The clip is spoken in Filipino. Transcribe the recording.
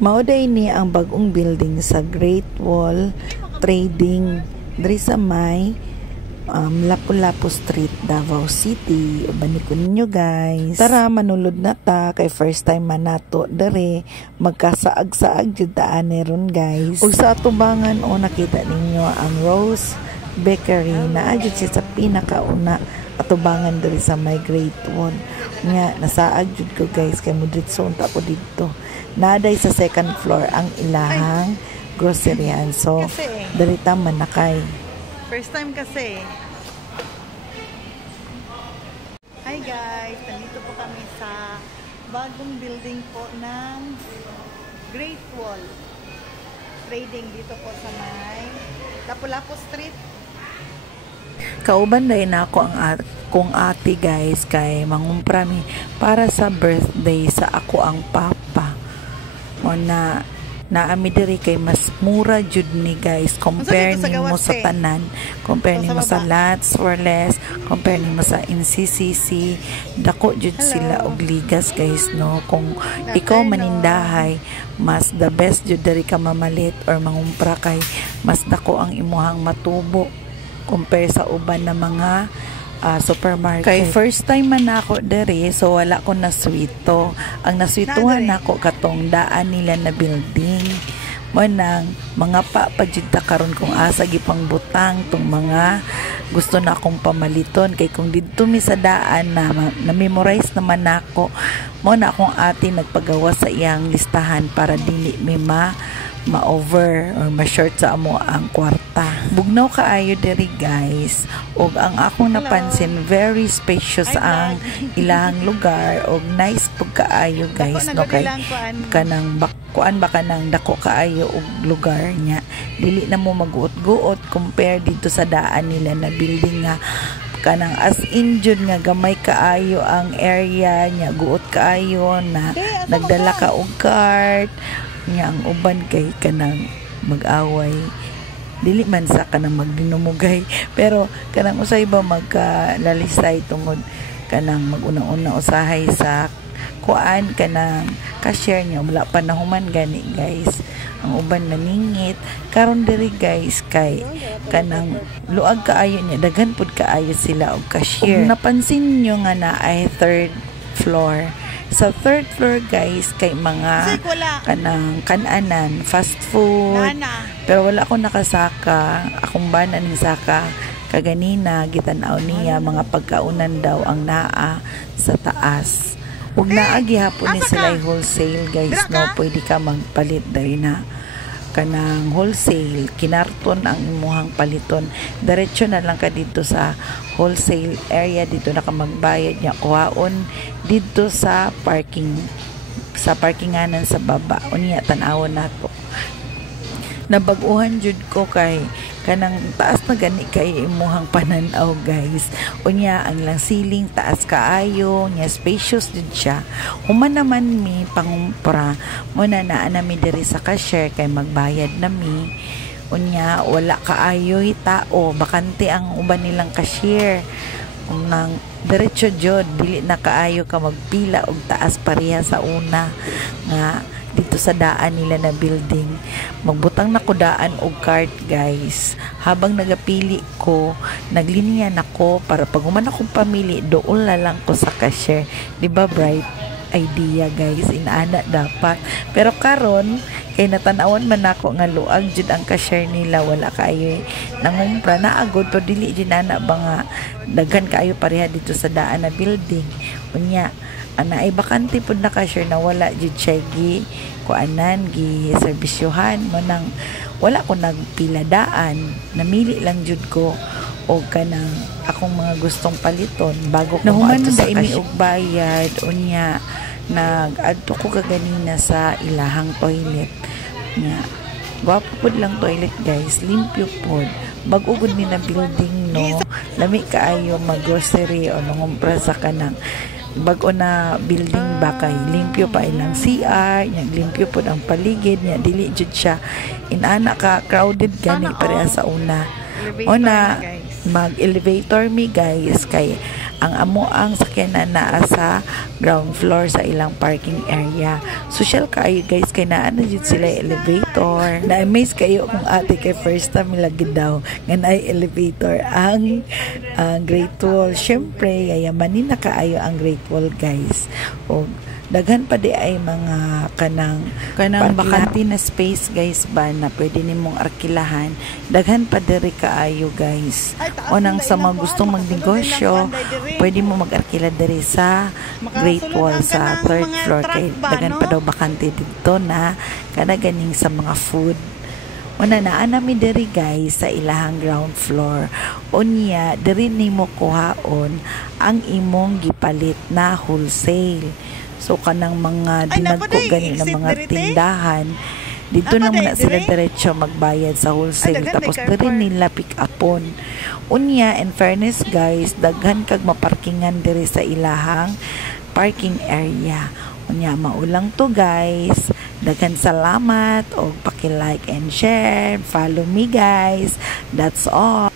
Mauday ni ang bagong building sa Great Wall Trading diri sa may Lapu-Lapu Street, Davao City. Uban ko ninyo guys. Tara manulod na ta kay first time man nato dere magkasaag-saag jud taan ron guys. Ug sa atubangan o nakita ninyo ang Rose Bakery na adjud siya sa pinakauna atubangan diri sa may Great Wall. Nga nasaag jud ko guys kay mudritso unta ko didto. Naday sa second floor ang ilahang groceryan. So, dalita man na kay. First time kasi. Hi guys, nandito po kami sa bagong building po ng Great Wall Trading dito po sa may Lapu-Lapu Street. Kauban dahil na ako ang kung ate guys kay mangumpra mi para sa birthday sa ako ang papa. O na naami diri kay mas mura jud ni guys compare nimo sa tanan, compare nimo sa Lots for Less, compare nimo sa NCCC, dako jud sila og ligas guys no. Kung ikaw manindahay, mas the best jud diri ka mamalit or mangumpra kay mas dako ang imuhang matubo compare sa uban na mga supermarket. Kay first time man ako dere, so wala ko naswito. Ang naswituhan nako katong daan nila na building. Mo nang mga papadjud karon kung asa gipang butang tong mga gusto na akong pamaliton kay kung didto mi sa daan na memorize naman nako. Mo na akong ate nagpagawa sa iyang listahan para dili mi ma-over or ma-short sa amo ang kwarta. Bugnaw kaayo diri guys. Og ang akong napansin, very spacious ang ilahang lugar og nice pug kaayo guys no kay kanang kuan ba kanang dako kaayo og lugar nya. Dili na mo maguot-guot compare dito sa daan nila na building nga kanang as in jud nga gamay kaayo ang area nya, guot kaayo na nagdala ka og cart nya. Ang uban kay kanang mag-away dili man sa kanang magdinumugay pero kanang usay ba magkalalisay tungod kanang maguna-una usahay sa kuan kanang cashier nya wala pa nahuman gani guys. Ang uban naningit karon diri guys kay kanang luag kaayo nya, daghan pud kaayo sila og cashier. Kung napansin nyo nga na ay third floor, sa third floor guys kay mga kanang kananan fast food pero wala ko nakasaka. Akong bana ning saka kaganina gitan-aw niya mga pagkaunan daw ang naa sa taas. Ug naa gihapon ni sila wholesale guys no, pwede ka magpalit dahil na kanang wholesale, kinarton ang imuhang paliton. Diretso na lang ka dito sa wholesale area, dito na ka magbayad nya kuhaon dito sa parkinganan sa baba. Unya tan-awon nato. Nabaguhan jud ko kay kanang taas na gani kay imuhang pananaw guys. Unya ang lang ceiling taas kaayo nya, spacious jud siya. Human naman mi pangumpra mo na mi diri sa cashier kay magbayad na mi. Unya wala kaayo tao, bakante ang uban nilang cashier. Nang diretso jud dili na kaayo ka magpila og taas pareha sa una nga dito sa daan nila na building. Magbutang na ko daan og cart guys. Habang nagapili ko, nagliniya nako para pag human akong pamili doon na lang ko sa cashier. Di ba bright idea guys, inaana dapat. Pero karon kay natanawan man nako nga luag jud ang cashier nila, wala kaayo nangumpra na agod pero dili jud ana ba nga daghan kaayo pareha dito sa daan na building. Unya ana ay bakante pud na cashier na wala jud siya gi kuanan gi serbisyohan mo nang wala ko nagpila daan, namili lang jud ko og kanang akong mga gustong paliton bago ko nahuman sa imi og bayad. Unya nag-adto ko kaganina sa ilahang toilet nga gwapo pud lang toilet guys, limpyo pud, bag-o gud ni na building no, lami kaayo mag-grocery o nangumpra sa kanang bag-o na building ba kay limpyo pa ilang CR nya, limpyo pud ang paligid nya, dili jud siya inana ka crowded gani pareha sa una. Una mag elevator mi guys kay ang amo ang sakyanan naa sa ground floor sa ilang parking area. Social kayo guys, kay naa na jud sila elevator. Na-amaze kayo kung ate kay first time milagid daw nga ay elevator ang Great Wall. Syempre yayamanin na kaayo ang Great Wall guys. O daghan pa di ay mga kanang bakante na space guys ba na pwede nimong arkilahan. Daghan pa diri kaayo guys. O nang sa mga gustong magnegosyo, pwede mo mag-arkila diri sa Great Wall sa third floor kay daghan pa daw bakante dito na kada ganing sa mga food. Una naa nami diri guys sa ilahang ground floor. Unya diri nimo kuhaon ang imong gipalit na wholesale. So kanang mga dinagko gani ng mga tindahan dito na muna sila diretso magbayad sa wholesale tapos diri nila pick upon. Unya in fairness guys, daghan kag maparkingan diri sa ilahang parking area. Unya maulang to guys. Daghan salamat og paki-like and share. Follow me guys. That's all.